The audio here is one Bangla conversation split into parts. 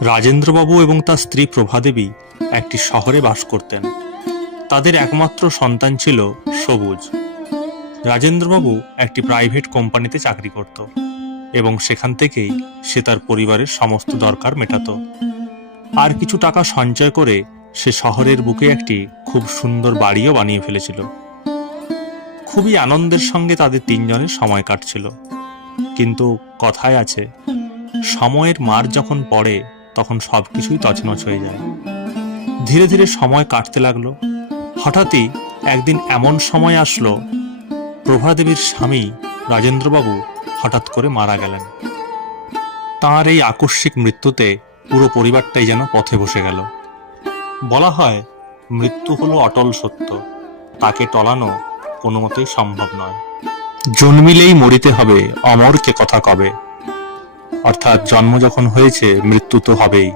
রাজেন্দ্রবাবু এবং তার স্ত্রী প্রভাদেবী একটি শহরে বাস করতেন। তাদের একমাত্র সন্তান ছিল সবুজ। রাজেন্দ্রবাবু একটি প্রাইভেট কোম্পানিতে চাকরি করত এবং সেখান থেকেই সে তার পরিবারের সমস্ত দরকার মেটাতো। আর কিছু টাকা সঞ্চয় করে সে শহরের বুকে একটি খুব সুন্দর বাড়িও বানিয়ে ফেলেছিল। খুবই আনন্দের সঙ্গে তাদের তিনজনের সময় কাটছিল। কিন্তু কথায় আছে, সময়ের মার যখন পড়ে তখন সবকিছুই তছনছ হয়ে যায়। ধীরে ধীরে সময় কাটতে লাগল। হঠাৎই একদিন এমন সময় আসলো, প্রভাদেবীর স্বামী রাজেন্দ্রবাবু হঠাৎ করে মারা গেলেন। তাঁর এই আকস্মিক মৃত্যুতে পুরো পরিবারটাই যেন পথে বসে গেল। বলা হয়, মৃত্যু হলো অটল সত্য। তাকে টলানো কোনো মতেই সম্ভব নয়। জন্মিলেই মরিতে হবে অমরকে কথা কবে? অর্থাৎ জন্ম যখন হয়েছে, মৃত্যু তো হবেই।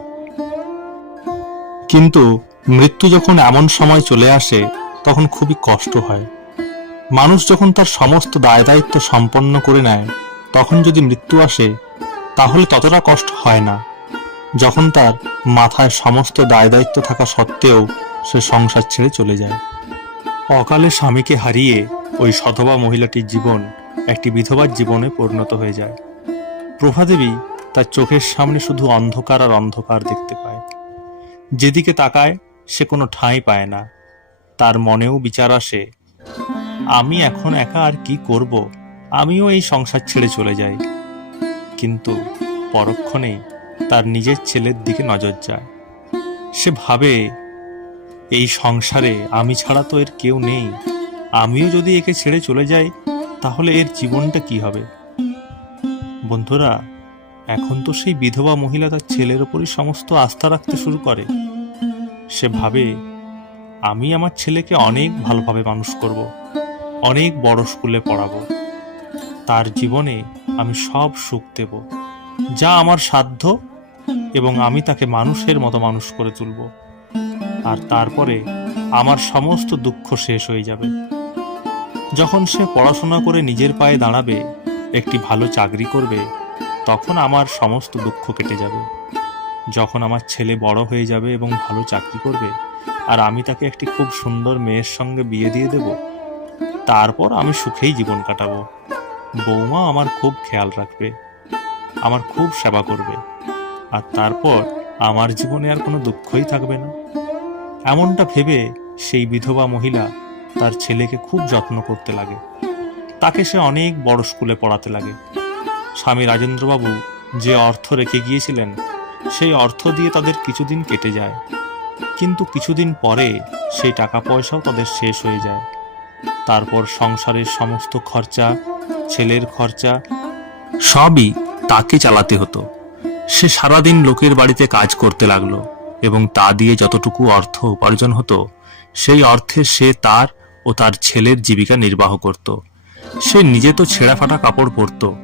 কিন্তু মৃত্যু যখন এমন সময় চলে আসে, তখন খুবই কষ্ট হয়। মানুষ যখন তার সমস্ত দায় দায়িত্ব সম্পন্ন করে নেয়, তখন যদি মৃত্যু আসে, তাহলে ততটা কষ্ট হয় না। যখন তার মাথায় সমস্ত দায় দায়িত্ব থাকা সত্ত্বেও সে সংসার ছেড়ে চলে যায়। অকালে স্বামীকে হারিয়ে ওই সধবা মহিলাটির জীবন একটি বিধবার জীবনে পরিণত হয়ে যায়। প্রভাদেবী তার চোখের সামনে শুধু অন্ধকার আর অন্ধকার দেখতে পায়। যেদিকে তাকায়, সে কোনো ঠাঁই পায় না। তার মনেও বিচার আসে, আমি এখন একা আর কি করব? আমিও এই সংসার ছেড়ে চলে যাই। কিন্তু পরক্ষণেই তার নিজের ছেলের দিকে নজর যায়। সে ভাবে, এই সংসারে আমি ছাড়া তো এর কেউ নেই। আমিও যদি একে ছেড়ে চলে যাই, তাহলে এর জীবনটা কি হবে? বন্ধুরা, এখন তো সেই বিধবা মহিলা তার ছেলের ওপরই সমস্ত আস্থা রাখতে শুরু করে। সে ভাবে, আমি আমার ছেলেকে অনেক ভালোভাবে মানুষ করব, অনেক বড় স্কুলে পড়াবো। তার জীবনে আমি সব সুখ দেব, যা আমার সাধ্য এবং আমি তাকে মানুষের মতো মানুষ করে তুলব। আর তারপরে আমার সমস্ত দুঃখ শেষ হয়ে যাবে। যখন সে পড়াশোনা করে নিজের পায়ে দাঁড়াবে একটি ভালো চাকরি করবে, তখন আমার সমস্ত দুঃখ কেটে যাবে। যখন আমার ছেলে বড় হয়ে যাবে এবং ভালো চাকরি করবে, আর আমি তাকে একটি খুব সুন্দর মেয়ের সঙ্গে বিয়ে দিয়ে দেব, তারপর আমি সুখেই জীবন কাটাবো। বৌমা আমার খুব খেয়াল রাখবে, আমার খুব সেবা করবে, আর তারপর আমার জীবনে আর কোনো দুঃখই থাকবে না। এমনটা ভেবে সেই বিধবা মহিলা তার ছেলেকে খুব যত্ন করতে লাগে। তাকে সে অনেক বড় স্কুলে পড়াতে লাগে। স্বামী রাজেন্দ্রবাবু যে অর্থ রেখে গিয়েছিলেন, সেই অর্থ দিয়ে তাদের কিছুদিন কেটে যায়। কিন্তু কিছুদিন পরে সেই টাকা পয়সাও তাদের শেষ হয়ে যায়। তারপর সংসারের সমস্ত খরচা, ছেলের খরচা, সবই তাকে চালাতে হতো। সে সারাদিন লোকের বাড়িতে কাজ করতে লাগল এবং তা দিয়ে যতটুকু অর্থ উপার্জন হতো, সেই অর্থে সে তার ও তার ছেলের জীবিকা নির্বাহ করত। সে নিজে তো ছেঁড়া ফাটা কাপড় পরতো,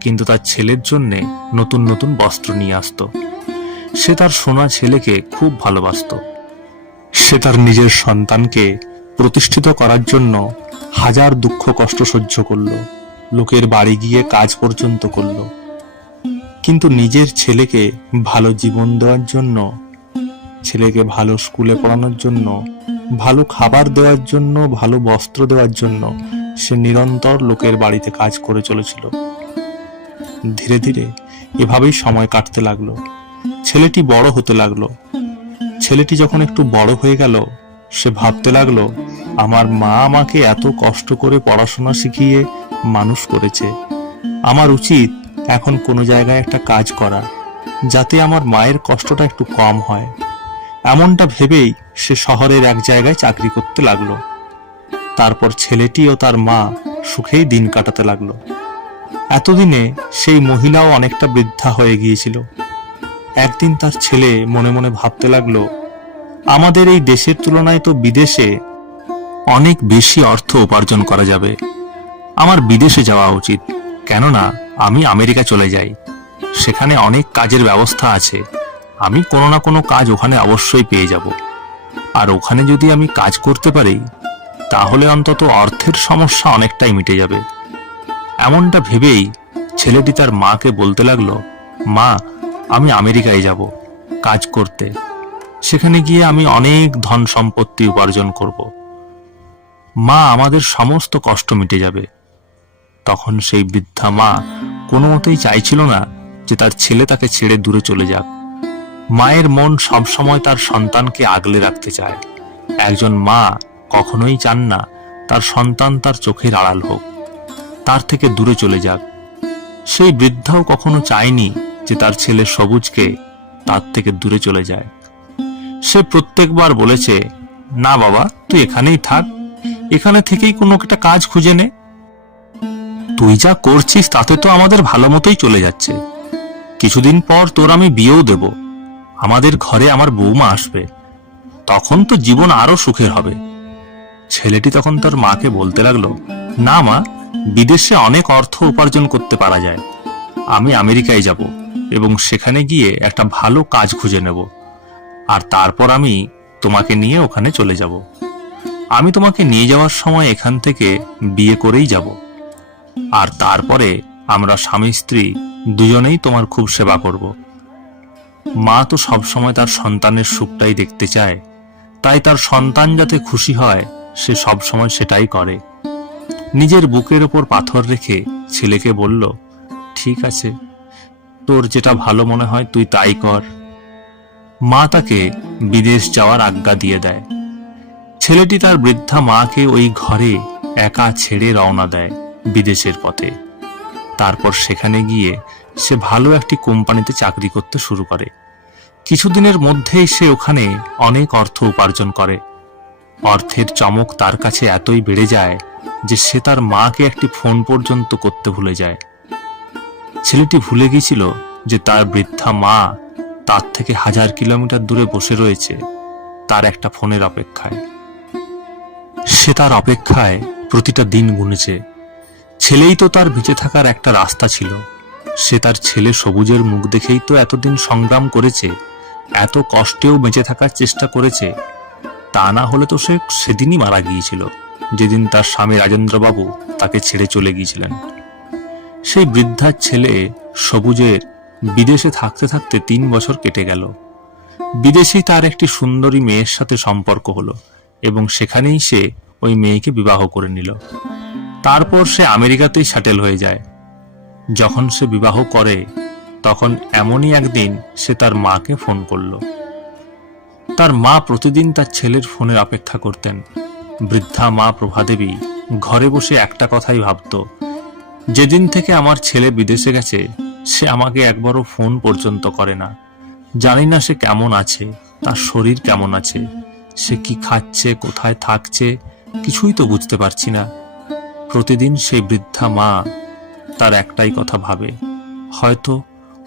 কিন্তু তার ছেলের জন্যে নতুন নতুন বস্ত্র নিয়ে আসতো। সে তার সোনা ছেলেকে খুব ভালোবাসতো। সে তার নিজের সন্তানকে প্রতিষ্ঠিত করার জন্য হাজার দুঃখ কষ্ট সহ্য করল, লোকের বাড়ি গিয়ে কাজ পর্যন্ত করল। কিন্তু নিজের ছেলেকে ভালো জীবন দেওয়ার জন্য, ছেলেকে ভালো স্কুলে পড়ানোর জন্য, ভালো খাবার দেওয়ার জন্য, ভালো বস্ত্র দেওয়ার জন্য সে নিরন্তর লোকের বাড়িতে কাজ করে চলেছিল। ধীরে ধীরে এভাবেই সময় কাটতে লাগল। ছেলেটি বড় হতে লাগল। ছেলেটি যখন একটু বড় হয়ে গেল, সে ভাবতে লাগল, আমার মা আমাকে এত কষ্ট করে পড়াশোনা শিখিয়ে মানুষ করেছে। আমার উচিত এখন কোনো জায়গায় একটা কাজ করা, যাতে আমার মায়ের কষ্টটা একটু কম হয়। এমনটা ভেবেই সে শহরের এক জায়গায় চাকরি করতে লাগল। তারপর ছেলেটি ও তার মা সুখেই দিন কাটাতে লাগল। এতদিনে সেই মহিলাও অনেকটা বৃদ্ধা হয়ে গিয়েছিল। একদিন তার ছেলে মনে মনে ভাবতে লাগল, আমাদের এই দেশের তুলনায় তো বিদেশে অনেক বেশি অর্থ উপার্জন করা যাবে। আমার বিদেশে যাওয়া উচিত, কেননা আমি আমেরিকা চলে যাই। সেখানে অনেক কাজের ব্যবস্থা আছে। আমি কোনো না কোনো কাজ ওখানে অবশ্যই পেয়ে যাব। আর ওখানে যদি আমি কাজ করতে পারি তাহলে অন্তত অর্থের সমস্যা অনেকটাই মিটে যাবে। এমনটা ভেবেই ছেলেটি তার মাকে বলতে লাগল, মা, আমি আমেরিকায় যাব কাজ করতে। সেখানে গিয়ে আমি অনেক ধন সম্পত্তি উপার্জন করব। মা, আমাদের সমস্ত কষ্ট মিটে যাবে। তখন সেই বৃদ্ধা মা কোনো মতেই চাইছিল না যে তার ছেলে তাকে ছেড়ে দূরে চলে যাক। মায়ের মন সবসময় তার সন্তানকে আগলে রাখতে চায়। একজন মা কখনোই চান না, তার সন্তান তার চোখের আড়াল হোক। তার থেকে দূরে চলে যাক। সেই বৃদ্ধাও কখনো চায়নি যে তার ছেলে সবুজকে তার থেকে দূরে চলে যায়। সে প্রত্যেকবার বলেছে, না বাবা, তুই এখানেই থাক। এখানে থেকেই কোনো একটা কাজ খুঁজে নে। তুই যা করছিস তাতে তো আমাদের ভালো মতোই চলে যাচ্ছে। কিছুদিন পর তোর আমি বিয়েও দেব। আমাদের ঘরে আমার বৌমা আসবে। তখন তো জীবন আরও সুখের হবে। ছেলেটি তখন তার মাকে বলতে লাগল, না মা, বিদেশে অনেক অর্থ উপার্জন করতে পারা যায়। আমি আমেরিকায় যাব এবং সেখানে গিয়ে একটা ভালো কাজ খুঁজে নেব। আর তারপর আমি তোমাকে নিয়ে ওখানে চলে যাব। আমি তোমাকে নিয়ে যাওয়ার সময় এখান থেকে বিয়ে করেই যাব। আর তারপরে আমরা স্বামী স্ত্রী দুজনেই তোমার খুব সেবা করব। মা তো সবসময় তার সন্তানের সুখটাই দেখতে চায়। তাই তার সন্তান যাতে খুশি হয় সে সবসময় সেটাই করে। নিজের বুকের ওপর পাথর রেখে ছেলেকে বলল, ঠিক আছে, তোর যেটা ভালো মনে হয় তুই তাই কর। মা তাকে বিদেশ যাওয়ার আজ্ঞা দিয়ে দেয়। ছেলেটি তার বৃদ্ধা মাকে ওই ঘরে একা ছেড়ে রওনা দেয় বিদেশের পথে। তারপর সেখানে গিয়ে সে ভালো একটি কোম্পানিতে চাকরি করতে শুরু করে। কিছুদিনের মধ্যেই সে ওখানে অনেক অর্থ উপার্জন করে। অর্থের চমক তার কাছে এতই বেড়ে যায় যে সে তার মাকে একটি ফোন পর্যন্ত করতে ভুলে যায়। ছেলেটি ভুলে গিয়েছিল যে তার বৃদ্ধা মা তার থেকে হাজার কিলোমিটার দূরে বসে রয়েছে তার একটা ফোনের অপেক্ষায়। সে তার অপেক্ষায় প্রতিটা দিন গুনেছে। ছেলেই তো তার বেঁচে থাকার একটা রাস্তা ছিল। সে তার ছেলে সবুজের মুখ দেখেই তো এতদিন সংগ্রাম করেছে, এত কষ্টেও বেঁচে থাকার চেষ্টা করেছে তা না হলে তো সে সেদিনই মারা গিয়েছিল, যেদিন তার স্বামী রাজেন্দ্রবাবু তাকে ছেড়ে চলে গিয়েছিলেন। সেই বৃদ্ধার ছেলে সবুজের বিদেশে থাকতে থাকতে তিন বছর কেটে গেল। বিদেশেই তার একটি সুন্দরী মেয়ের সাথে সম্পর্ক হলো এবং সেখানেই সে ওই মেয়েকে বিবাহ করে নিল। তারপর সে আমেরিকাতেই সেটেল হয়ে যায়। যখন সে বিবাহ করে, তখন এমনই একদিন সে তার মাকে ফোন করল। তার মা প্রতিদিন তার ছেলের ফোনের অপেক্ষা করতেন। বৃদ্ধা মা প্রভাদেবী ঘরে বসে একটা কথাই ভাবত, যেদিন থেকে আমার ছেলে বিদেশে গেছে, সে আমাকে একবারও ফোন পর্যন্ত করে না। জানি না সে কেমন আছে, তার শরীর কেমন আছে, সে কি খাচ্ছে, কোথায় থাকছে, কিছুই তো বুঝতে পারছি না। প্রতিদিন সেই বৃদ্ধা মা তার একটাই কথা ভাবে, হয়তো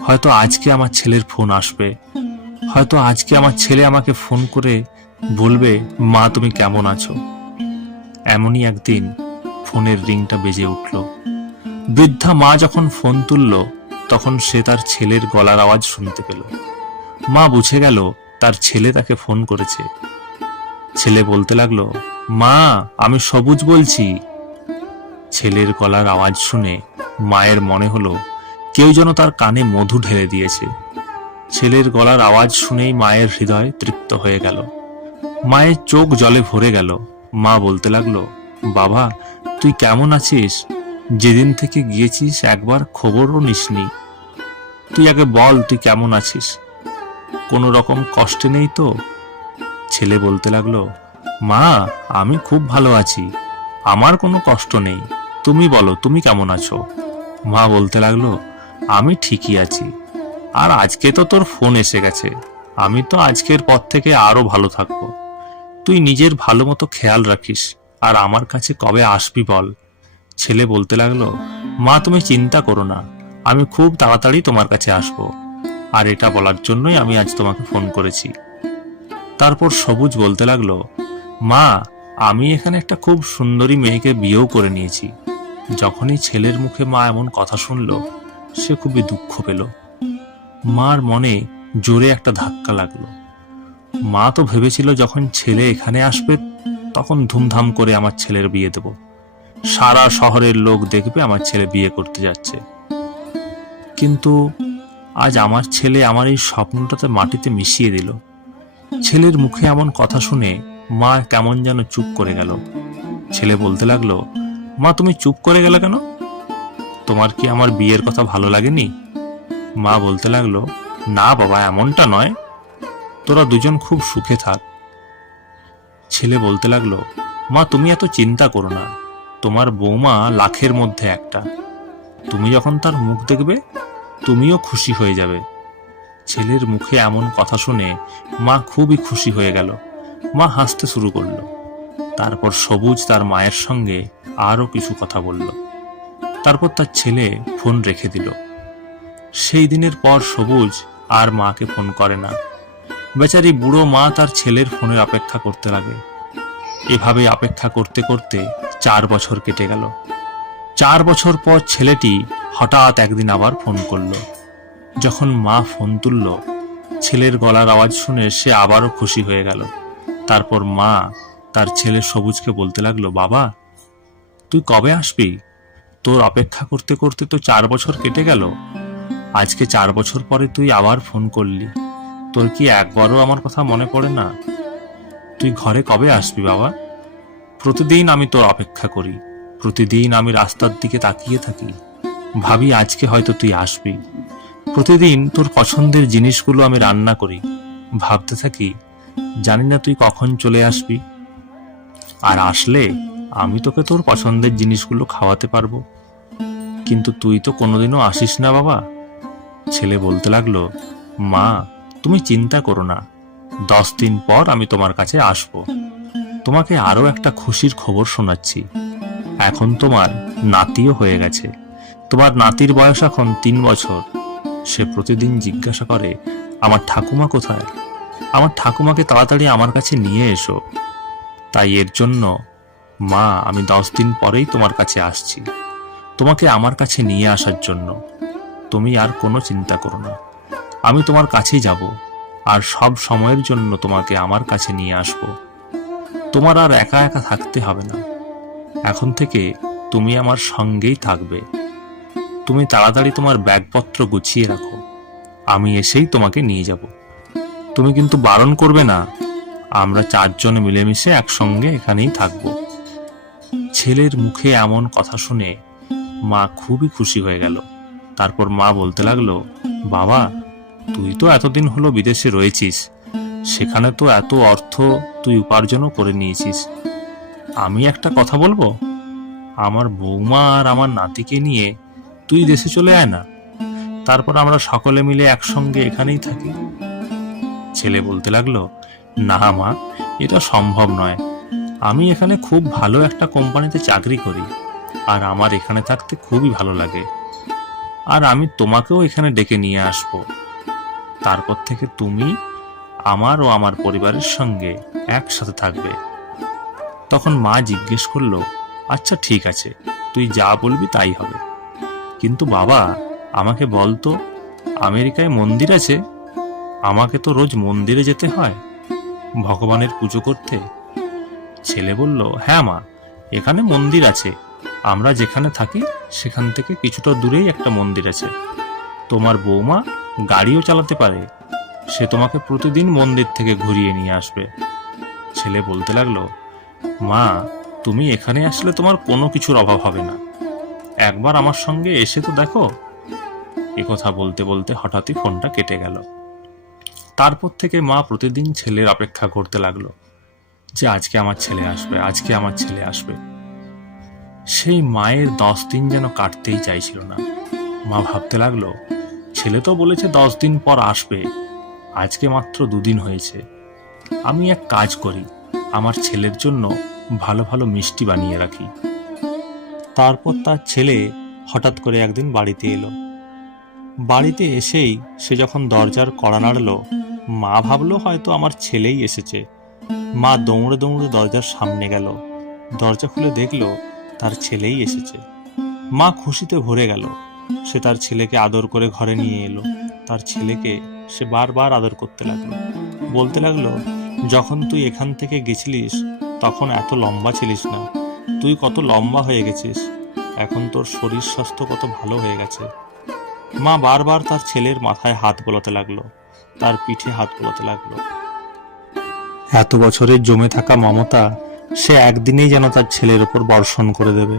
হয়তো আজকে আমার ছেলের ফোন আসবে। হয়তো আজকে আমার ছেলে আমাকে ফোন করে বলবে, মা, তুমি কেমন আছো? এমনই একদিন ফোনের রিংটা বেজে উঠল। বৃদ্ধা মা যখন ফোন তুলল, তখন সে তার ছেলের গলার আওয়াজ শুনতে পেল। মা বুঝে গেল তার ছেলে তাকে ফোন করেছে। ছেলে বলতে লাগল, মা, আমি সবুজ বলছি। ছেলের গলার আওয়াজ শুনে মায়ের মনে হলো, কেউ যেন তার কানে মধু ঢেলে দিয়েছে। ছেলের গলার আওয়াজ শুনেই মায়ের হৃদয় তৃপ্ত হয়ে গেল। মায়ের চোখ জলে ভরে গেল। মা বলতে লাগল, বাবা, তুই কেমন আছিস? যেদিন থেকে গিয়েছিস একবার খবরও নিসনি। তুই আগে বল, তুই কেমন আছিস? কোনো রকম কষ্টে নেই তো? ছেলে বলতে লাগল, মা, আমি খুব ভালো আছি। আমার কোনো কষ্ট নেই। তুমি বলো, তুমি কেমন আছো? মা বলতে লাগল, আমি ঠিকই আছি। আর আজকে তো তোর ফোন এসে গেছে। আমি তো আজকের পর থেকে আরও ভালো থাকব। তুই নিজের ভালো মতো খেয়াল রাখিস, আর আমার কাছে কবে আসবি বল। ছেলে বলতে লাগল, মা, তুমি চিন্তা করো না, আমি খুব তাড়াতাড়ি তোমার কাছে আসব। আর এটা বলার জন্যই আমি আজ তোমাকে ফোন করেছি। তারপর সবুজ বলতে লাগল, মা, আমি এখানে একটা খুব সুন্দরী মেয়েকে বিয়েও করে নিয়েছি। যখনই ছেলের মুখে মা এমন কথা শুনল, সে খুবই দুঃখ পেল। মার মনে জোরে একটা ধাক্কা লাগল। মা তো ভেবেছিল যখন ছেলে এখানে আসবে, তখন ধুমধাম করে আমার ছেলের বিয়ে দেব। সারা শহরের লোক দেখবে আমার ছেলে বিয়ে করতে যাচ্ছে। কিন্তু আজ আমার ছেলে আমার এই স্বপ্নটাতে মাটিতে মিশিয়ে দিল। ছেলের মুখে এমন কথা শুনে মা কেমন যেন চুপ করে গেল। ছেলে বলতে লাগল, মা, তুমি চুপ করে গেলে কেন? তোমার কি আমার বিয়ের কথা ভালো লাগেনি? মা বলতে লাগল, না বাবা, এমনটা নয়। তোরা দুজন খুব সুখে থাক। ছেলে বলতে লাগল, মা, তুমি এত চিন্তা করো না। তোমার বৌমা লাখের মধ্যে একটা। তুমি যখন তার মুখ দেখবে, তুমিও খুশি হয়ে যাবে। ছেলের মুখে এমন কথা শুনে মা খুবই খুশি হয়ে গেল। মা হাসতে শুরু করল। তারপর সবুজ তার মায়ের সঙ্গে আরও কিছু কথা বলল। তারপর তার ছেলে ফোন রেখে দিল। সেই দিনের পর সবুজ আর মাকে ফোন করে না। বেচারি বুড়ো মা তার ছেলের ফোনের অপেক্ষা করতে লাগে। এভাবে অপেক্ষা করতে করতে চার বছর কেটে গেল। চার বছর পর ছেলেটি হঠাৎ একদিন আবার ফোন করল। যখন মা ফোন তুলল, ছেলের গলার আওয়াজ শুনে সে আবারও খুশি হয়ে গেল। তারপর মা তার ছেলে সবুজকে বলতে লাগল, বাবা, তুই কবে আসবি? তোর অপেক্ষা করতে করতে তো চার বছর কেটে গেল। আজকে চার বছর পরে তুই আবার ফোন করলি। তোর কি একবারও আমার কথা মনে পড়ে না? তুই ঘরে কবে আসবি বাবা? প্রতিদিন আমি তোর অপেক্ষা করি। প্রতিদিন আমি রাস্তার দিকে তাকিয়ে থাকি। ভাবি আজকে হয়তো তুই আসবি। প্রতিদিন তোর পছন্দের জিনিসগুলো আমি রান্না করি। ভাবতে থাকি, জানি না তুই কখন চলে আসবি। আর আসলে আমি তোকে তোর পছন্দের জিনিসগুলো খাওয়াতে পারব। কিন্তু তুই তো কোনোদিনও আসিস না বাবা। ছেলে বলতে লাগল, মা, তুমি চিন্তা করো না। দশ দিন পর আমি তোমার কাছে আসব। তোমাকে আরও একটা খুশির খবর শোনাচ্ছি। এখন তোমার নাতিও হয়ে গেছে। তোমার নাতির বয়স এখন তিন বছর। সে প্রতিদিন জিজ্ঞাসা করে, আমার ঠাকুমা কোথায়? আমার ঠাকুমাকে তাড়াতাড়ি আমার কাছে নিয়ে এসো। তাই এর জন্য, মা, আমি দশ দিন পরেই তোমার কাছে আসছি। তোমাকে আমার কাছে নিয়ে আসার জন্য। তুমি আর কোনো চিন্তা করো না। আমি তোমার কাছেই যাব, আর সব সময়ের জন্য তোমাকে আমার কাছে নিয়ে আসব। তোমার আর একা একা থাকতে হবে না। এখন থেকে তুমি আমার সঙ্গেই থাকবে। তুমি তাড়াতাড়ি তোমার ব্যাগপত্র গুছিয়ে রাখো। আমি এসেই তোমাকে নিয়ে যাব। তুমি কিন্তু বারণ করবে না। আমরা চারজন মিলেমিশে একসঙ্গে এখানেই থাকব। ছেলের মুখে এমন কথা শুনে মা খুবই খুশি হয়ে গেল। তারপর মা বলতে লাগল, বাবা, তুই তো এতদিন হলো বিদেশে রয়েছিস। সেখানে তো এত অর্থ তুই উপার্জনও করে নিয়েছিস। আমি একটা কথা বলব? আমার বৌমা আর আমার নাতিকে নিয়ে তুই দেশে চলে আয় না। তারপর আমরা সকলে মিলে একসঙ্গে এখানেই থাকি। ছেলে বলতে লাগল, না মা, এটা সম্ভব নয়। আমি এখানে খুব ভালো একটা কোম্পানিতে চাকরি করি, আর আমার এখানে থাকতে খুবই ভালো লাগে। আর আমি তোমাকেও এখানে ডেকে নিয়ে আসব। তারপর থেকে তুমি আমার ও আমার পরিবারের সঙ্গে একসাথে থাকবে। তখন মা জিজ্ঞেস করল আচ্ছা ঠিক আছে, তুই যা বলবি তাই হবে। কিন্তু বাবা, আমাকে বলতো আমেরিকায় মন্দির আছে? আমাকে তো রোজ মন্দিরে যেতে হয়, ভগবানের পুজো করতে? ছেলে বলল হ্যাঁ মা, এখানে মন্দির আছে, আমরা যেখানে থাকি সেখান থেকে কিছুটা দূরেই একটা মন্দির আছে। তোমার বৌমা গাড়িও চালাতে পারে। সে তোমাকে প্রতিদিন মন্দির থেকে ঘুরিয়ে নিয়ে আসবে। ছেলে বলতে লাগল, মা, তুমি এখানে আসলে তোমার কোনো কিছুর অভাব হবে না। একবার আমার সঙ্গে এসে তো দেখো। কথা বলতে বলতে হঠাৎই ফোনটা কেটে গেল। তারপর থেকে মা প্রতিদিন ছেলের অপেক্ষা করতে লাগল, যে আজকে আমার ছেলে আসবে, আজকে আমার ছেলে আসবে। সেই মায়ের দশ দিন যেন কাটতেই চাইছিল না। মা ভাবতে লাগল, ছেলে তো বলেছে দশ দিন পর আসবে। আজকে মাত্র দুদিন হয়েছে। আমি এক কাজ করি, আমার ছেলের জন্য ভালো ভালো মিষ্টি বানিয়ে রাখি। তারপর তার ছেলে হঠাৎ করে একদিন বাড়িতে এলো। বাড়িতে এসেই সে যখন দরজার কড়া নাড়ল, মা ভাবলো হয়তো আমার ছেলেই এসেছে। মা দৌড়ে দৌড়ে দরজার সামনে গেল। দরজা খুলে দেখল তার ছেলেই এসেছে। মা খুশিতে ভরে গেল। সে তার ছেলেকে আদর করে ঘরে নিয়ে এলো। তার ছেলেকে সে বারবার আদর করতে লাগল। বলতে লাগল, যখন তুই এখান থেকে গেছিলিস, তখন এত লম্বা ছিলিস না। তুই কত লম্বা হয়ে গেছিস। এখন তোর শরীর স্বাস্থ্য কত ভালো হয়ে গেছে। মা বারবার তার ছেলের মাথায় হাত বোলাতে লাগল। তার পিঠে হাত বোলাতে লাগল। এত বছরের জমে থাকা মমতা সে একদিনেই যেন তার ছেলের ওপর বর্ষণ করে দেবে।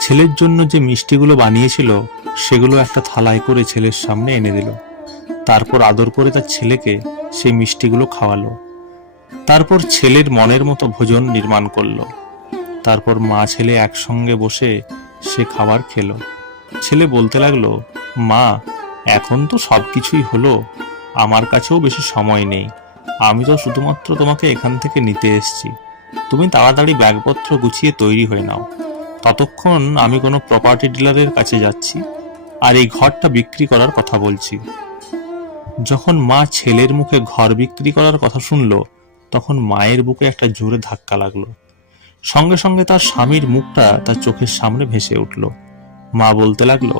ছেলের জন্য যে মিষ্টিগুলো বানিয়েছিল, সেগুলো একটা থালায় করে ছেলের সামনে এনে দিল। তারপর আদর করে তার ছেলেকে সেই মিষ্টিগুলো খাওয়ালো। তারপর ছেলের মনের মতো ভোজন নির্মাণ করল। তারপর মা ছেলে একসঙ্গে বসে সে খাবার খেলো। ছেলে বলতে লাগল, মা, এখন তো সব কিছুই হলো। আমার কাছেও বেশি সময় নেই। আমি তো শুধুমাত্র তোমাকে এখান থেকে নিতে এসেছি। তুমি তাড়াতাড়ি ব্যাগপত্র গুছিয়ে তৈরি হয়ে নাও। ততক্ষণ আমি কোনো প্রপার্টি ডিলারের কাছে যাচ্ছি আর এই ঘরটা বিক্রি করার কথা বলছি। যখন মা ছেলের মুখে ঘর বিক্রি করার কথা শুনলো, তখন মায়ের বুকে একটা জোরে ধাক্কা লাগল। সঙ্গে সঙ্গে তার স্বামীর মুখটা তার চোখের সামনে ভেসে উঠল। মা বলতে লাগল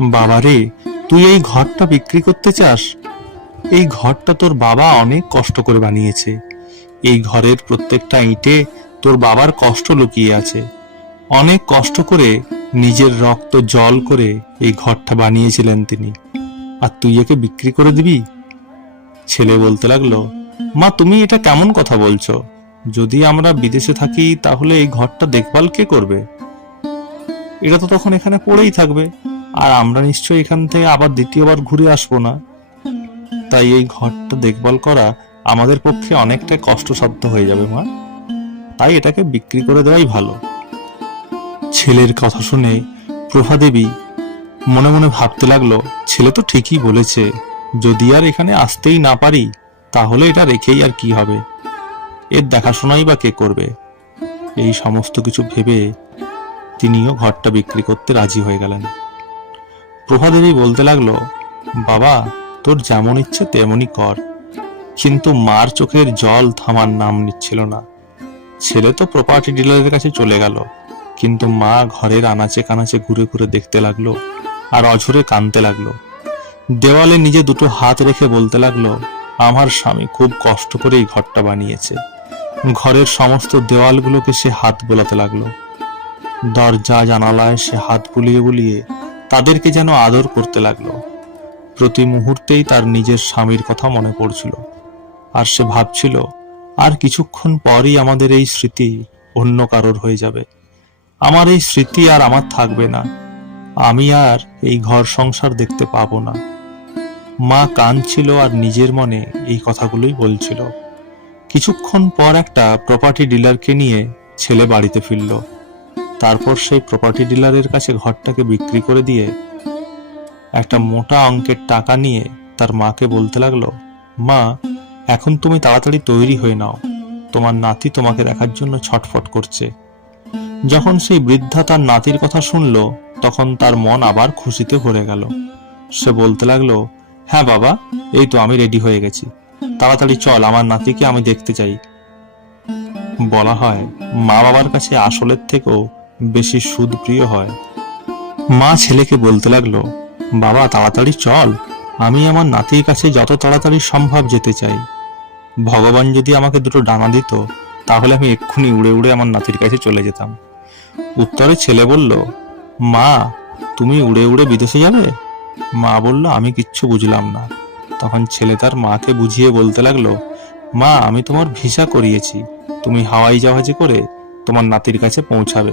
বাবারে তুই এই ঘরটা বিক্রি করতে চাস? এই ঘরটা তোর বাবা অনেক কষ্ট করে বানিয়েছে। এই ঘরের প্রত্যেকটা ইঁটে তোর বাবার কষ্ট লুকিয়ে আছে। অনেক কষ্ট করে নিজের রক্ত জল করে এই ঘরটা বানিয়েছিলেন তিনি। আর তুই একে বিক্রি করে দিবি? ছেলে বলতে লাগল, মা, তুমি এটা কেমন কথা বলছো? যদি আমরা বিদেশে থাকি, তাহলে এই ঘরটা দেখভাল কে করবে? এটা তো তখন এখানে পড়েই থাকবে, আর আমরা নিশ্চয়ই এখান থেকে আবার দ্বিতীয়বার ঘুরে আসব না। তাই এই ঘরটা দেখভাল করা আমাদের পক্ষে অনেকটা কষ্টসাধ্য হয়ে যাবে, মা। তাই এটাকে বিক্রি করে দেওয়াই ভালো। ছেলের কথা শুনে প্রভাদেবী মনে মনে ভাবতে লাগল, ছেলে তো ঠিকই বলেছে, যদি আর এখানে আসতেই না পারি, তাহলে এটা রেখেই আর কি হবে। এর দেখাশোনাই বা কে করবে? এই সমস্ত কিছু ভেবে তিনিও ঘরটা বিক্রি করতে রাজি হয়ে গেলেন। প্রভাদেবী বলতে লাগল, বাবা, তোর যেমন ইচ্ছে তেমনই কর। কিন্তু মার চোখের জল থামার নাম নিচ্ছিল না। ছেলে তো প্রপার্টি ডিলারের কাছে চলে গেল। কিন্তু মা ঘরের আনাচে কানাচে ঘুরে ঘুরে দেখতে লাগল আর অঝরে কানতে লাগল। দেওয়ালে নিজে দুটো হাত রেখে বলতে লাগল, আমার স্বামী খুব কষ্ট করে এই ঘরটা বানিয়েছে। ঘরের সমস্ত দেওয়ালগুলোকে সে হাত বোলাতে লাগল। দরজা, জানালায় সে হাত বুলিয়ে বুলিয়ে তাদেরকে যেন আদর করতে লাগল। প্রতি মুহূর্তেই তার নিজের স্বামীর কথা মনে পড়ছিল। আর সে ভাবছিল, আর কিছুক্ষণ পরই আমাদের এই স্মৃতি অন্য কারোর হয়ে যাবে। আমার এই স্মৃতি আর আমার থাকবে না। আমি আর এই ঘর সংসার দেখতে পাবো না। মা কাঁদছিল আর নিজের মনে এই কথাগুলোই বলছিল। কিছুক্ষণ পর একটা প্রপার্টি ডিলারকে নিয়ে ছেলে বাড়িতে ফিরল। তারপর সেই প্রপার্টি ডিলারের কাছে ঘরটাকে বিক্রি করে দিয়ে একটা মোটা অঙ্কের টাকা নিয়ে তার মাকে বলতে লাগল, মা এখন তুমি তাড়াতাড়ি তৈরি হয়ে নাও। তোমার নাতি তোমাকে দেখার জন্য ছটফট করছে। যখন সেই বৃদ্ধা তার নাতির কথা শুনল, তখন তার মন আবার খুশিতে ভরে গেল। সে বলতে লাগল হ্যাঁ বাবা, এই তো আমি রেডি হয়ে গেছি। তাড়াতাড়ি চল, আমার নাতিকে আমি দেখতে চাই। বলা হয়, মা বাবার কাছে আসলের থেকেও বেশি সুদপ্রিয় হয়। মা ছেলেকে বলতে লাগল, বাবা, তাড়াতাড়ি চল। আমি আমার নাতির কাছে যত তাড়াতাড়ি সম্ভব যেতে চাই। ভগবান যদি আমাকে দুটো ডানা দিত, তাহলে আমি এক্ষুনি উড়ে উড়ে আমার নাতির কাছে চলে যেতাম। উত্তরে ছেলে বলল, মা, তুমি উড়ে উড়ে বিদেশে যাবে? মা বলল, আমি কিচ্ছু বুঝলাম না। তখন ছেলে তার মাকে বুঝিয়ে বলতে লাগল, মা, আমি তোমার ভিসা করিয়েছি। তুমি হাওয়াই জাহাজে করে তোমার নাতির কাছে পৌঁছাবে।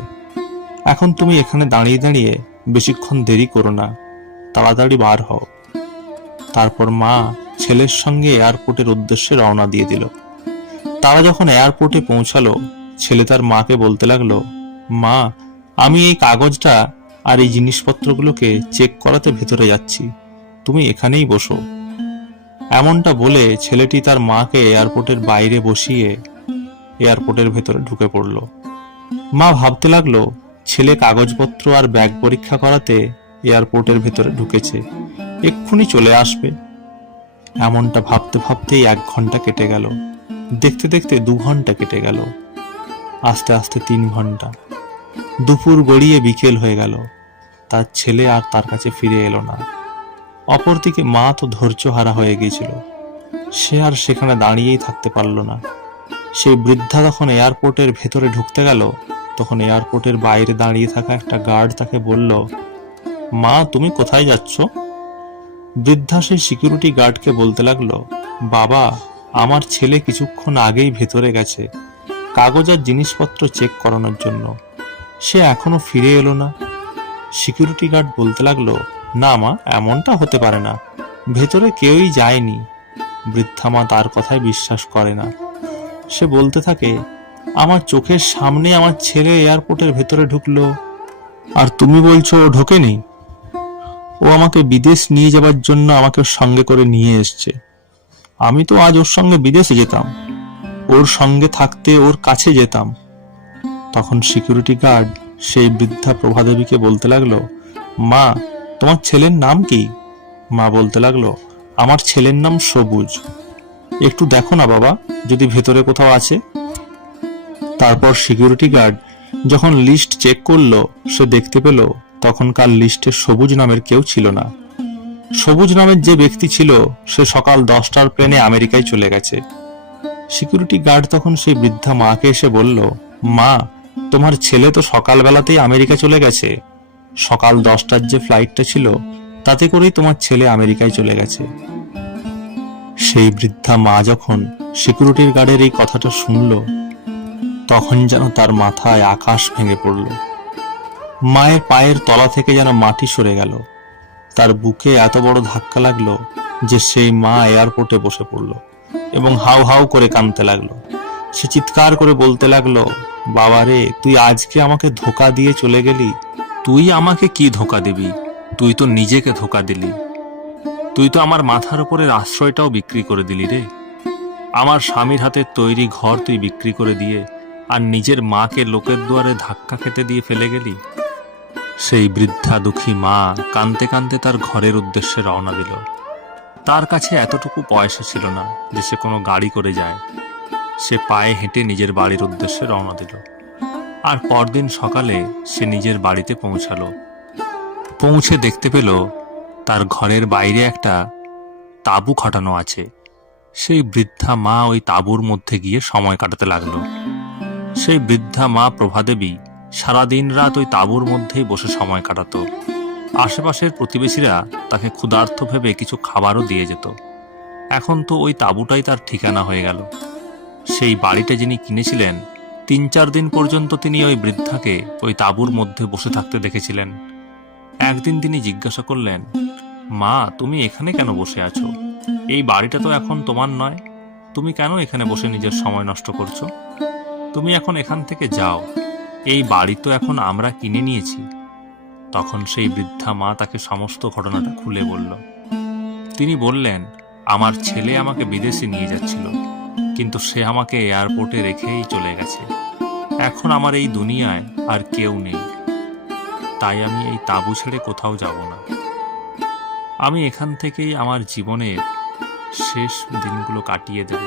এখন তুমি এখানে দাঁড়িয়ে দাঁড়িয়ে বেশিক্ষণ দেরি করো না। তাড়াতাড়ি বার হও। তারপর মা ছেলের সঙ্গে এয়ারপোর্টের উদ্দেশ্যে রওনা দিয়ে দিল। তারা যখন এয়ারপোর্টে পৌঁছালো, ছেলে তার মাকে বলতে লাগল, মা, আমি এই কাগজটা আর এই জিনিসপত্রগুলোকে চেক করাতে ভেতরে যাচ্ছি। তুমি এখানেই বসো। এমনটা বলে ছেলেটি তার মাকে এয়ারপোর্টের বাইরে বসিয়ে এয়ারপোর্টের ভেতরে ঢুকে পড়ল। মা ভাবতে লাগল, ছেলে কাগজপত্র আর ব্যাগ পরীক্ষা করাতে এয়ারপোর্টের ভেতরে ঢুকেছে। এক্ষুনি চলে আসবে। এমনটা ভাবতে ভাবতেই এক ঘণ্টা কেটে গেল। দেখতে দেখতে দু ঘণ্টা কেটে গেল। আস্তে আস্তে তিন ঘণ্টা। দুপুর গড়িয়ে বিকেল হয়ে গেল। তার ছেলে আর তার কাছে ফিরে এলো না। অপরদিকে মা তো ধৈর্য হারা হয়ে গিয়েছিল। সে আর সেখানে দাঁড়িয়েই থাকতে পারল না। সেই বৃদ্ধা তখন এয়ারপোর্টের ভেতরে ঢুকতে গেল, তখন এয়ারপোর্টের বাইরে দাঁড়িয়ে থাকা একটা গার্ড তাকে বলল, মা, তুমি কোথায় যাচ্ছ? বৃদ্ধা সেই সিকিউরিটি গার্ডকে বলতে লাগল, বাবা, আমার ছেলে কিছুক্ষণ আগেই ভেতরে গেছে। কাগজ আর জিনিসপত্র চেক করানোর জন্য। সে এখনও ফিরে এলো না। সিকিউরিটি গার্ড বলতে লাগল, না মা, এমনটা হতে পারে না। ভেতরে কেউই যায়নি। বৃদ্ধা মা তার কথায় বিশ্বাস করে না। সে বলতে থাকে, আমার চোখের সামনে আমার ছেলে এয়ারপোর্টের ভেতরে ঢুকলো। আর তুমি বলছো ঢোকেনি? ও আমাকে বিদেশ নিয়ে যাবার জন্য আমাকে সঙ্গে করে নিয়ে এসছে। আমি তো আজ ওর সঙ্গে বিদেশে যেতাম। ওর সঙ্গে থাকতে ওর কাছে যেতাম। তখন সিকিউরিটি গার্ড সেই বৃদ্ধা প্রভাদেবীকে বলতে লাগল, মা, তোমার ছেলের নাম কি? মা বলতে লাগল, আমার ছেলের নাম সবুজ। একটু দেখো না বাবা, যদি ভেতরে কোথাও আছে? তারপর সিকিউরিটি গার্ড যখন লিস্ট চেক করল, সে দেখতে পেল তখনকার লিস্টে সবুজ নামের কেউ ছিল না। সবুজ নামের যে ব্যক্তি ছিল, সে সকাল দশটার প্লেনে আমেরিকায় চলে গেছে। সিকিউরিটি গার্ড তখন সেই বৃদ্ধা মাকে এসে বলল, মা, তোমার ছেলে তো সকালবেলাতেই আমেরিকা চলে গেছে। সকাল দশটার যে ফ্লাইটটা ছিল, তাতে করেই তোমার ছেলে আমেরিকায় চলে গেছে। সেই বৃদ্ধা মা যখন সিকিউরিটির গার্ডের এই কথাটা শুনল, তখন যেন তার মাথায় আকাশ ভেঙে পড়ল। মায়ের পায়ের তলা থেকে যেন মাটি সরে গেল। তার বুকে এত বড় ধাক্কা লাগল যে সেই মা এয়ারপোর্টে বসে পড়ল এবং হাউ হাউ করে কাঁদতে লাগল। সে চিৎকার করে বলতে লাগল, বাবা রে, তুই আজকে আমাকে ধোকা দিয়ে চলে গেলি? তুই আমাকে কি ধোকা দিবি? তুই তো নিজেকে ধোকা দিলি। তুই তো আমার মাথার উপরের আশ্রয়টাও বিক্রি করে দিলি রে। আমার স্বামীর হাতে তৈরি ঘর তুই বিক্রি করে দিয়ে আর নিজের মাকে লোকের দুয়ারে ধাক্কা খেতে দিয়ে ফেলে গেলি? সেই বৃদ্ধা দুঃখী মা কানতে কানতে তার ঘরের উদ্দেশ্যে রওনা দিল। তার কাছে এতটুকু পয়সা ছিল না যে সে কোনো গাড়ি করে যায়। সে পায়ে হেঁটে নিজের বাড়ির উদ্দেশ্যে রওনা দিল। আর পরদিন সকালে সে নিজের বাড়িতে পৌঁছালো। পৌঁছে দেখতে পেল তার ঘরের বাইরে একটা তাঁবু খাটানো আছে। সেই বৃদ্ধা মা ওই তাঁবুর মধ্যে গিয়ে সময় কাটাতে লাগল। সেই বৃদ্ধা মা প্রভাদেবী সারাদিন রাত ওই তাঁবুর মধ্যেই বসে সময় কাটাতো। আশেপাশের প্রতিবেশীরা তাকে ক্ষুধার্ত ভেবে কিছু খাবারও দিয়ে যেত। এখন তো ওই তাঁবুটাই তার ঠিকানা হয়ে গেল। সেই বাড়িটা যিনি কিনেছিলেন, তিন চার দিন পর্যন্ত তিনি ওই বৃদ্ধাকে ওই তাঁবুর মধ্যে বসে থাকতে দেখেছিলেন। একদিন তিনি জিজ্ঞাসা করলেন, মা, তুমি এখানে কেন বসে আছো? এই বাড়িটা তো এখন তোমার নয়। তুমি কেন এখানে বসে নিজের সময় নষ্ট করছ? তুমি এখন এখান থেকে যাও। এই বাড়ি তো এখন আমরা কিনে নিয়েছি। তখন সেই বৃদ্ধা মা তাকে সমস্ত ঘটনাটা খুলে বলল। তিনি বললেন, আমার ছেলে আমাকে বিদেশে নিয়ে যাচ্ছিল, কিন্তু সে আমাকে এয়ারপোর্টে রেখেই চলে গেছে। এখন আমার এই দুনিয়ায় আর কেউ নেই। তাই আমি এই তাঁবু ছেড়ে কোথাও যাব না। আমি এখান থেকেই আমার জীবনের শেষ দিনগুলো কাটিয়ে দেব।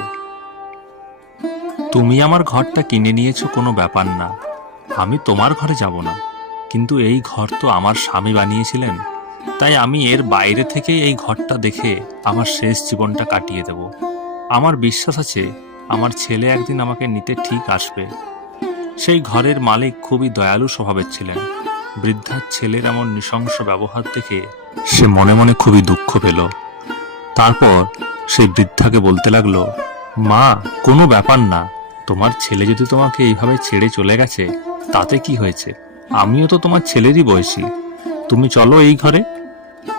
তুমি আমার ঘরটা কিনে নিয়েছো, কোনো ব্যাপার না। আমি তোমার ঘরে যাব না। কিন্তু এই ঘর তো আমার স্বামী বানিয়েছিলেন। তাই আমি এর বাইরে থেকেই এই ঘরটা দেখে আমার শেষ জীবনটা কাটিয়ে দেব। আমার বিশ্বাস আছে, আমার ছেলে একদিন আমাকে নিতে ঠিক আসবে। সেই ঘরের মালিক খুবই দয়ালু স্বভাবের ছিলেন। বৃদ্ধার ছেলের এমন নৃশংস ব্যবহার দেখে সে মনে মনে খুবই দুঃখ পেল। তারপর সেই বৃদ্ধাকে বলতে লাগল, মা, কোনো ব্যাপার না। তোমার ছেলে যদি তোমাকে এইভাবে ছেড়ে চলে গেছে তাতে কি হয়েছে? আমিও তো তোমার ছেলেরই বয়সী। তুমি চলো এই ঘরে।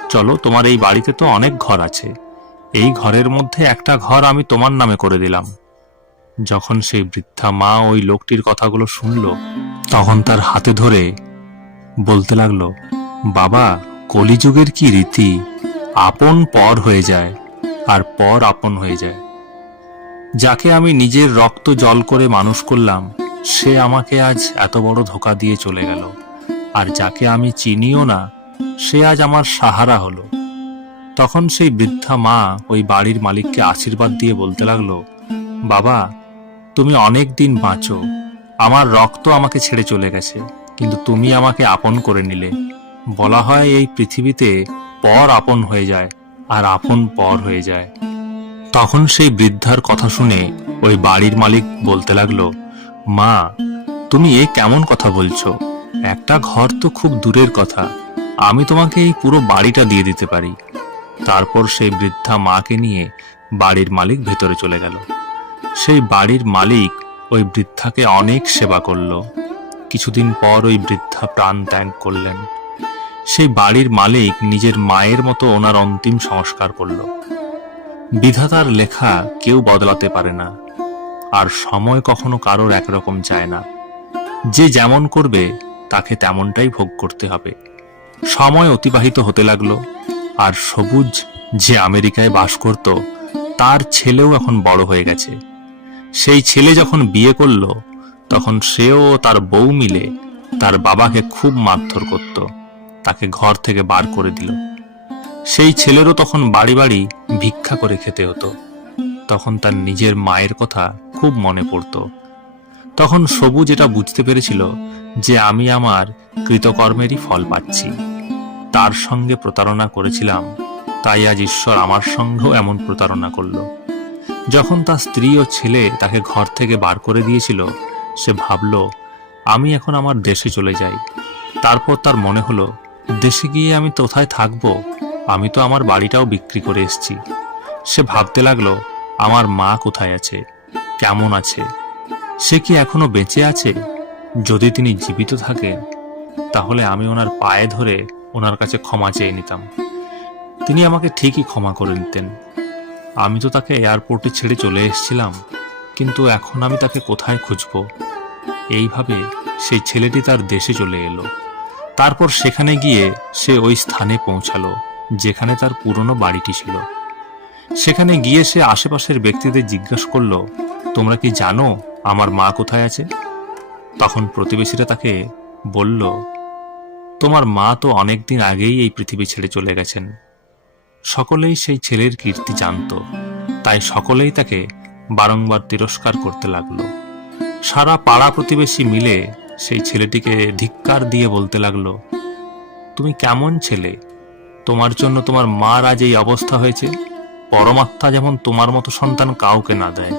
চলো, তোমার এই বাড়িতে তো অনেক ঘর আছে। এই ঘরের মধ্যে একটা ঘর আমি তোমার নামে করে দিলাম। যখন সেই বৃদ্ধা মা ওই লোকটির কথাগুলো শুনল, তখন তার হাতে ধরে বলতে লাগল, বাবা, কলিযুগের কি রীতি? আপন পর হয়ে যায় আর পর আপন হয়ে যায়। যাকে আমি নিজের রক্ত জল করে মানুষ করলাম সে আমাকে আজ এত বড় ধোকা দিয়ে চলে গেল। আর যাকে আমি চিনিও না, সে আজ আমার সাহারা হলো। তখন সেই বৃদ্ধা মা ওই বাড়ির মালিককে আশীর্বাদ দিয়ে বলতে লাগল, বাবা, তুমি অনেক দিন বাঁচো। আমার রক্ত আমাকে ছেড়ে চলে গেছে, কিন্তু তুমি আমাকে আপন করে নিলে। বলা হয় এই পৃথিবীতে পর আপন হয়ে যায় আর আপন পর হয়ে যায়। তখন সেই বৃদ্ধার কথা শুনে ওই বাড়ির মালিক বলতে লাগল মা, তুমি এ কেমন কথা বলছো? একটা ঘর তো খুব দূরের কথা। আমি তোমাকে এই পুরো বাড়িটা দিয়ে দিতে পারি। তারপর সেই বৃদ্ধা মাকে নিয়ে বাড়ির মালিক ভেতরে চলে গেল। সেই বাড়ির মালিক ওই বৃদ্ধাকে অনেক সেবা করল। কিছুদিন পর ওই বৃদ্ধা প্রাণ ত্যাগ করলেন। সেই বাড়ির মালিক নিজের মায়ের মতো ওনার অন্তিম সংস্কার করল। বিধাতার লেখা কেউ বদলাতে পারে না। আর সময় কখনো কারোর একরকম চায় না। যে যেমন করবে, তাকে তেমনটাই ভোগ করতে হবে। সময় অতিবাহিত হতে লাগল, আর সবুজ যে আমেরিকায় বাস করত, তার ছেলেও এখন বড় হয়ে গেছে। সেই ছেলে যখন বিয়ে করল, তখন সেও তার বউ মিলে তার বাবাকে খুব মারধর করত, তাকে ঘর থেকে বার করে দিল। সেই ছেলেরও তখন বাড়ি বাড়ি ভিক্ষা করে খেতে হতো। তখন তার নিজের মায়ের কথা খুব মনে পড়তো। তখন সবুজ এটা বুঝতে পেরেছিল যে আমি আমার কৃতকর্মেরই ফল পাচ্ছি। তার সঙ্গে প্রতারণা করেছিলাম, তাই আজ ঈশ্বর আমার সঙ্গেও এমন প্রতারণা করল। যখন তার স্ত্রী ও ছেলে তাকে ঘর থেকে বার করে দিয়েছিল, সে ভাবল, আমি এখন আমার দেশে চলে যাই। তারপর তার মনে হলো, দেশে গিয়ে আমি কোথায় থাকব? আমি তো আমার বাড়িটাও বিক্রি করে এসেছি। সে ভাবতে লাগল আমার মা কোথায় আছে? কেমন আছে? সে কি এখনও বেঁচে আছে? যদি তিনি জীবিত থাকেন, তাহলে আমি ওনার পায়ে ধরে ওনার কাছে ক্ষমা চেয়ে নিতাম। তিনি আমাকে ঠিকই ক্ষমা করে নিতেন আমি তো তাকে এয়ারপোর্টে ছেড়ে চলে এসেছিলাম, কিন্তু এখন আমি তাকে কোথায় খুঁজব? এইভাবে সেই ছেলেটি তার দেশে চলে এলো। তারপর সেখানে গিয়ে সে ওই স্থানে পৌঁছালো, যেখানে তার পুরনো বাড়িটি ছিল। সেখানে গিয়ে সে আশেপাশের ব্যক্তিদের জিজ্ঞাসা করল, তোমরা কি জানো আমার মা কোথায় আছে? তখন প্রতিবেশীরা তাকে বলল, তোমার মা তো অনেকদিন আগেই এই পৃথিবী ছেড়ে চলে গেছেন। সকলেই সেই ছেলের কীর্তি জানত, তাই সকলেই তাকে বারংবার তিরস্কার করতে লাগল। সারা পাড়া প্রতিবেশী মিলে সেই ছেলেটিকে ধিক্কার দিয়ে বলতে লাগল, তুমি কেমন ছেলে? তোমার জন্য তোমার মার আজ এই অবস্থা হয়েছে? পরমাত্মা যেমন তোমার মতো সন্তান কাউকে না দেয়,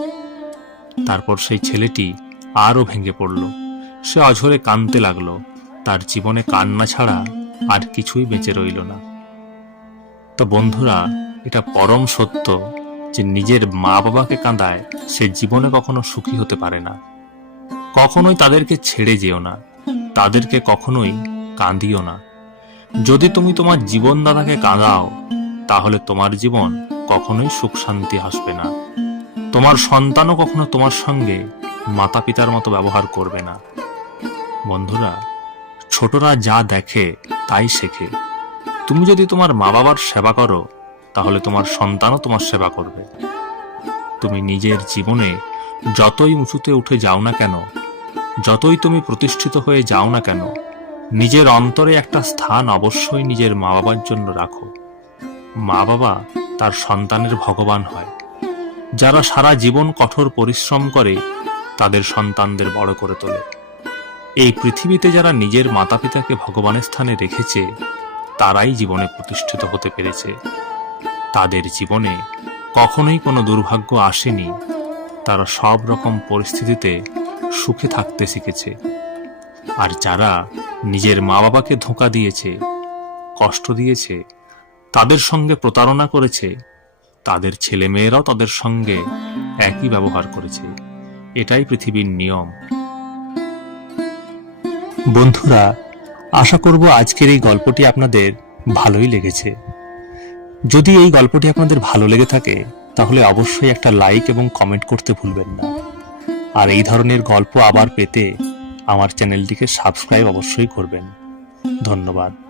তারপর সেই ছেলেটি আরও ভেঙে পড়ল। সে অঝরে কাঁদতে লাগল, তার জীবনে কান্না ছাড়া আর কিছুই বেঁচে রইল না। তো বন্ধুরা, এটা পরম সত্য যে নিজের মা বাবাকে কাঁদায় সে জীবনে কখনো সুখী হতে পারে না। কখনোই তাদেরকে ছেড়ে যেও না, তাদেরকে কখনোই কাঁদিও না। যদি তুমি তোমার জীবনদাতাকে কাঁদাও, তাহলে তোমার জীবন কখনোই সুখ শান্তি আসবে না। তোমার সন্তানও কখনো তোমার সঙ্গে মাতা পিতার মতো ব্যবহার করবে না। বন্ধুরা, ছোটরা যা দেখে তাই শেখে। তুমি যদি তোমার মা বাবার সেবা করো, তাহলে তোমার সন্তানও তোমার সেবা করবে। তুমি নিজের জীবনে যতই উঁচুতে উঠে যাও না কেন, যতই তুমি প্রতিষ্ঠিত হয়ে যাও না কেন, নিজের অন্তরে একটা স্থান অবশ্যই নিজের মা বাবার জন্য রাখো। মা বাবা তার সন্তানের ভগবান হয়। যারা সারা জীবন কঠোর পরিশ্রম করে, তাদের সন্তানদের বড় করে তোলে। এই পৃথিবীতে যারা নিজের মাতা পিতাকে ভগবানের স্থানে রেখেছে, তারাই জীবনে প্রতিষ্ঠিত হতে পেরেছে। তাদের জীবনে কখনোই কোনো দুর্ভাগ্য আসেনি। তারা সব রকম পরিস্থিতিতে সুখে থাকতে শিখেছে। আর যারা নিজের মা বাবাকে ধোঁকা দিয়েছে, কষ্ট দিয়েছে তাদের সঙ্গে প্রতারণা করেছে, তাদের ছেলেমেয়েরাও তাদের সঙ্গে একই ব্যবহার করেছে। এটাই পৃথিবীর নিয়ম। বন্ধুরা, আশা করব আজকের এই গল্পটি আপনাদের ভালোই লেগেছে। যদি এই গল্পটি আপনাদের ভালো লেগে থাকে, তাহলে অবশ্যই একটা লাইক এবং কমেন্ট করতে ভুলবেন না। আর এই ধরনের গল্প আবার পেতে আমার চ্যানেলটিকে সাবস্ক্রাইব অবশ্যই করবেন। ধন্যবাদ।